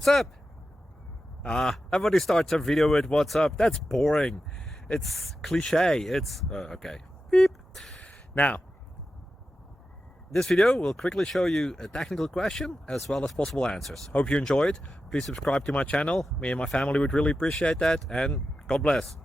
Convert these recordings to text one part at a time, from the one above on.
what's up? Everybody starts a video with what's up. That's boring. It's cliche. It's okay. Beep. Now, this video will quickly show you a technical question as well as possible answers. Hope you enjoyed. Please subscribe to my channel. Me and my family would really appreciate that, and God bless.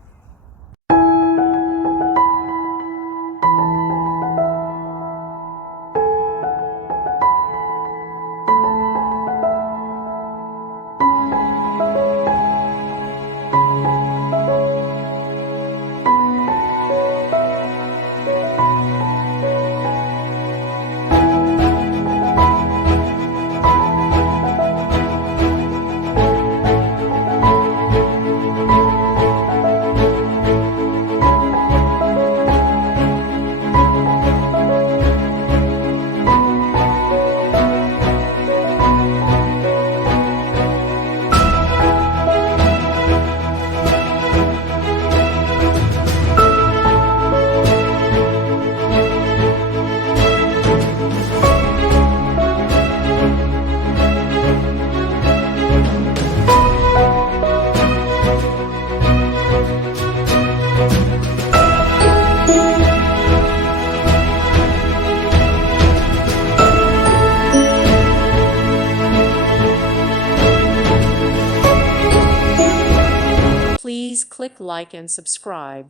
Please click like and subscribe.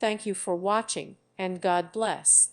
Thank you for watching, and God bless.